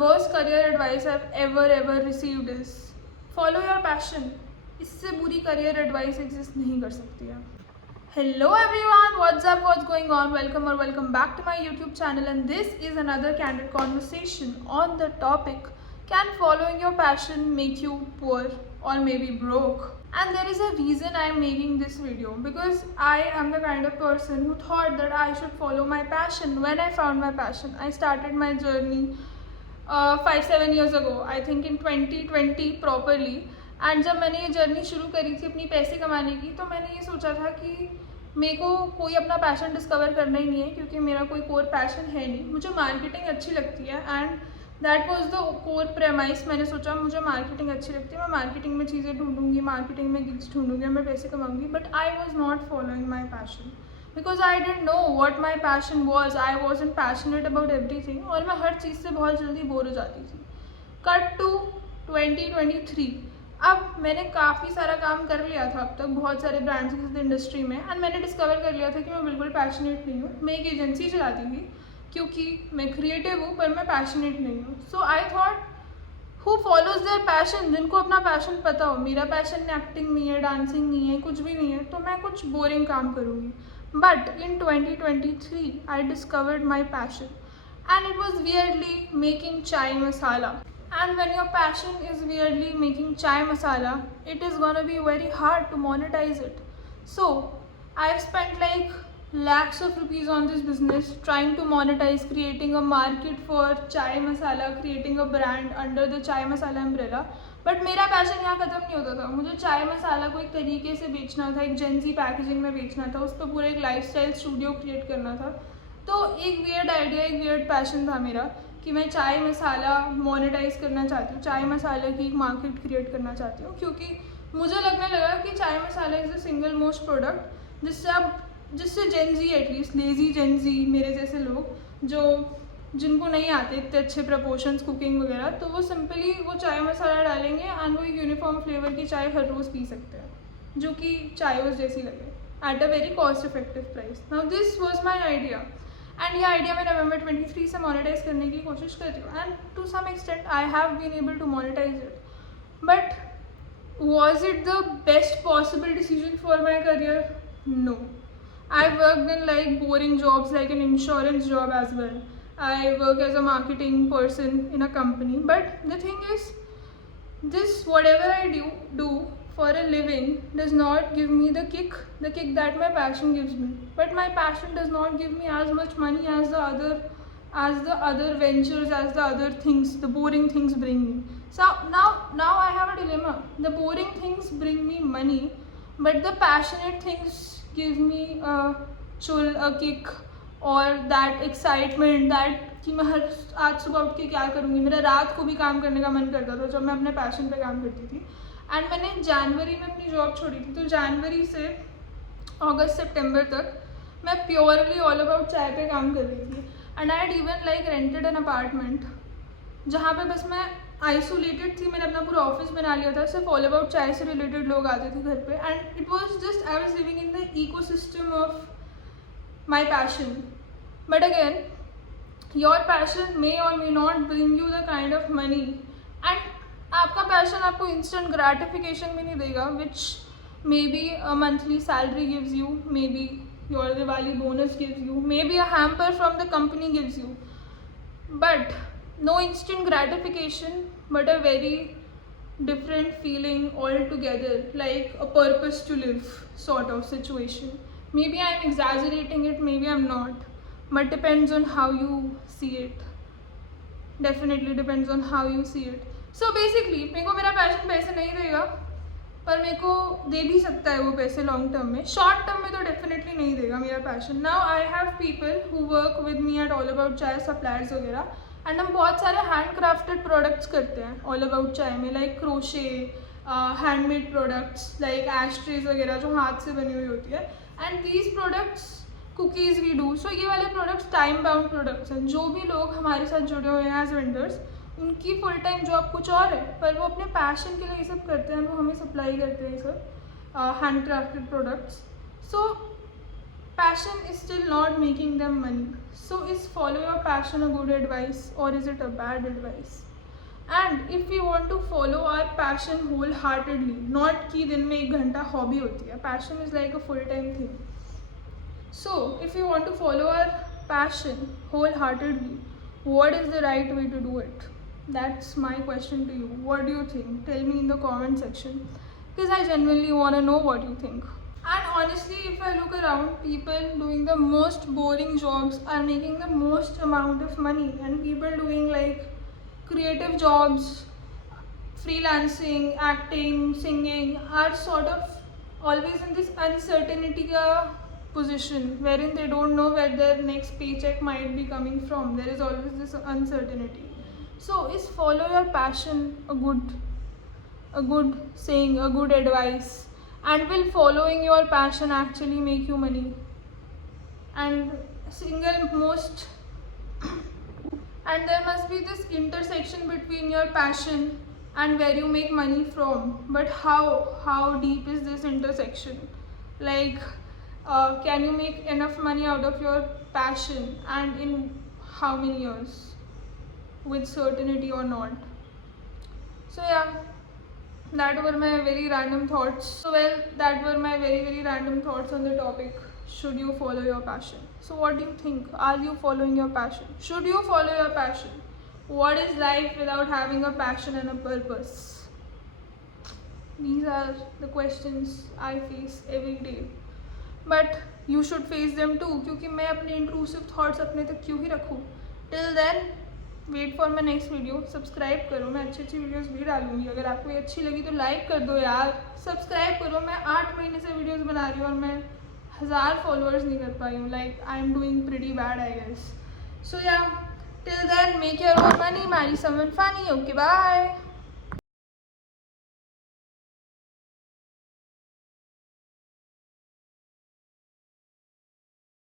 worst career advice I've ever received is follow your passion. इससे बुरी career advice exist नहीं कर सकती है. Hello everyone, what's up, what's going on? Welcome back to my YouTube channel, and this is another candid conversation on the topic, can following your passion make you poor or maybe broke? And there is a reason I am making this video, because I am the kind of person who thought that I should follow my passion. When I found my passion, I started my journey 5-7 years ago, I think in 2020 properly. And जब मैंने ये जर्नी शुरू करी थी अपनी पैसे कमाने की, तो मैंने ये सोचा था कि मेरे को कोई अपना पैशन डिस्कवर करना ही नहीं है, क्योंकि मेरा कोई कोर पैशन है नहीं. मुझे मार्केटिंग अच्छी लगती है and that was the core premise. मैंने सोचा मुझे मार्केटिंग अच्छी लगती है, मैं मार्केटिंग में चीज़ें ढूंढूंगी, मार्केटिंग में गिग्स ढूंढूंगी, मैं पैसे कमाऊंगी. But I was not following my passion because I didn't know what my passion was. I wasn't passionate about everything और मैं हर चीज़ से बहुत जल्दी बोर हो जाती थी. Cut to 2023. अब मैंने काफ़ी सारा काम कर लिया था अब तक, बहुत सारे ब्रांड्स की इंडस्ट्री में, एंड मैंने डिस्कवर कर लिया था कि मैं बिल्कुल पैशनेट नहीं हूँ. मैं एक एजेंसी चलाती थी क्योंकि मैं क्रिएटिव हूँ, पर मैं पैशनेट नहीं हूँ. So I thought who follows their passion, जिनको अपना पैशन पता हो. मेरा पैशन एक्टिंग नहीं है, डांसिंग नहीं है, कुछ भी नहीं है, तो मैं कुछ बोरिंग काम करूँगी. But in 2023 I discovered my passion and it was verily making चाय मसाला. And when your passion is weirdly making chai masala, it is gonna be very hard to monetize it. So I've spent like lakhs of rupees on this business trying to monetize, creating a market for chai masala, creating a brand under the chai masala umbrella. But मेरा पैशन यहाँ ख़त्म नहीं होता था. मुझे चाय मसाला को एक तरीके से बेचना था, एक जेंजी पैकेजिंग में बेचना था, उस पर पूरा एक लाइफस्टाइल स्टूडियो क्रिएट करना था. तो एक वियर्ड आइडिया, एक वियर्ड पैशन था मेरा कि मैं चाय मसाला मोनेटाइज करना चाहती हूँ, चाय मसाले की एक मार्केट क्रिएट करना चाहती हूँ. क्योंकि मुझे लगने लगा कि chai masala is the single most product जिससे जेंजी, एटलीस्ट लेज़ी जेंजी मेरे जैसे लोग जिनको नहीं आते इतने अच्छे प्रपोर्शंस कुकिंग वगैरह, तो वो सिंपली वो चाय मसाला डालेंगे एंड वो यूनिफॉर्म फ्लेवर की चाय हर रोज़ पी सकते हैं, जो कि चाय उस जैसी लगे at a very cost effective price. Now this was my idea, and ये आइडिया मैं नवंबर 23 से मोनेटाइज करने की कोशिश कर रही हूँ, and to some extent I have been able to monetise it. But was it the best possible decision for my career? No. I worked in like boring jobs, like an insurance job as well. I work as a marketing person in a company. But the thing is, this whatever I do for a living does not give me the kick that my passion gives me. But my passion does not give me as much money as the other ventures, as the other things, the boring things bring me. So now I have a dilemma. The boring things bring me money, but the passionate things give me a chull, a kick, और that excitement, that कि मैं आज सुबह उठ के क्या करूँगी. मेरा रात को भी काम करने का मन करता था जब मैं अपने पैशन पे काम करती थी. एंड मैंने जनवरी में अपनी जॉब छोड़ी थी, तो जनवरी से अगस्त सितंबर तक मैं प्योरली ऑल अबाउट चाय पे काम कर रही थी. And I had even like rented an apartment जहाँ पे बस मैं आइसोलेटेड थी. मैंने अपना पूरा ऑफिस बना लिया था, सिर्फ ऑल अबाउट चाय से रिलेटेड लोग आते थे घर पे, and it was just I was living in the ecosystem of my passion. But again, your passion may or may not bring you the kind of money, and आपका passion आपको instant gratification भी नहीं देगा, which maybe a monthly salary gives you, maybe your Diwali bonus gives you, maybe a hamper from the company gives you, but no instant gratification, but a very different feeling altogether, like a purpose to live sort of situation. Maybe I'm exaggerating it, maybe I'm not, but depends on how you see it. Definitely depends on how you see it. So basically मेरे को मेरा पैशन पैसे नहीं देगा, पर मेरे को दे भी सकता है वो पैसे लॉन्ग टर्म में. शॉर्ट टर्म में तो डेफिनेटली नहीं देगा मेरा passion. Now I have people who work with me at all about चाय, सप्लायर्स वगैरह, एंड हम बहुत सारे हैंड क्राफ्टेड प्रोडक्ट्स करते हैं ऑल अबाउट चाय में, like crochet, handmade products like एस्ट्रेज वगैरह जो हाथ से बनी हुई होती है. And these products cookies we do. So ये वाले प्रोडक्ट्स टाइम बाउंड प्रोडक्ट्स हैं. जो भी लोग हमारे साथ जुड़े हुए हैं एज वेंडर्स, उनकी फुल टाइम जॉब कुछ और है, पर वो अपने पैशन के लिए ये सब करते हैं, वो हमें सप्लाई करते हैं ये सब hand crafted products. So passion is still not making them money. So is follow your passion a good advice or is it a bad advice? And if we want to follow our passion wholeheartedly, not कि दिन में 1 घंटा hobby होती है, passion is like a full-time thing. So if we want to follow our passion wholeheartedly, what is the right way to do it? That's my question to you. What do you think? Tell me in the comment section, because I genuinely want to know what you think. And honestly, if I look around, people doing the most boring jobs are making the most amount of money, and people doing like creative jobs, freelancing, acting, singing are sort of always in this uncertainty position wherein they don't know where their next paycheck might be coming from. There is always this uncertainty. So is follow your passion a good saying, a good advice? And will following your passion actually make you money? And and there must be this intersection between your passion and where you make money from. But how deep is this intersection? Like, can you make enough money out of your passion, and in how many years, with certainty or not? So yeah, that were my very random thoughts. That were my very random thoughts on the topic. Should you follow your passion? So what do you think? Are you following your passion? Should you follow your passion? What is life without having a passion and a purpose? These are the questions I face every day. But you should face them too, क्योंकि मैं अपने intrusive thoughts अपने तक क्यों ही रखूँ? Till then, wait for my next video. Subscribe करो, मैं अच्छी वीडियोस भी डालूंगी. अगर आपको ये अच्छी लगी तो लाइक कर दो यार, सब्सक्राइब करो. मैं 8 महीने से वीडियोस बना रही हूँ और मैं 1000 फॉलोअर्स नहीं कर पाई हूँ. Like I am doing pretty bad I guess. So yeah, till then, make your own money, marry someone funny. Okay, bye.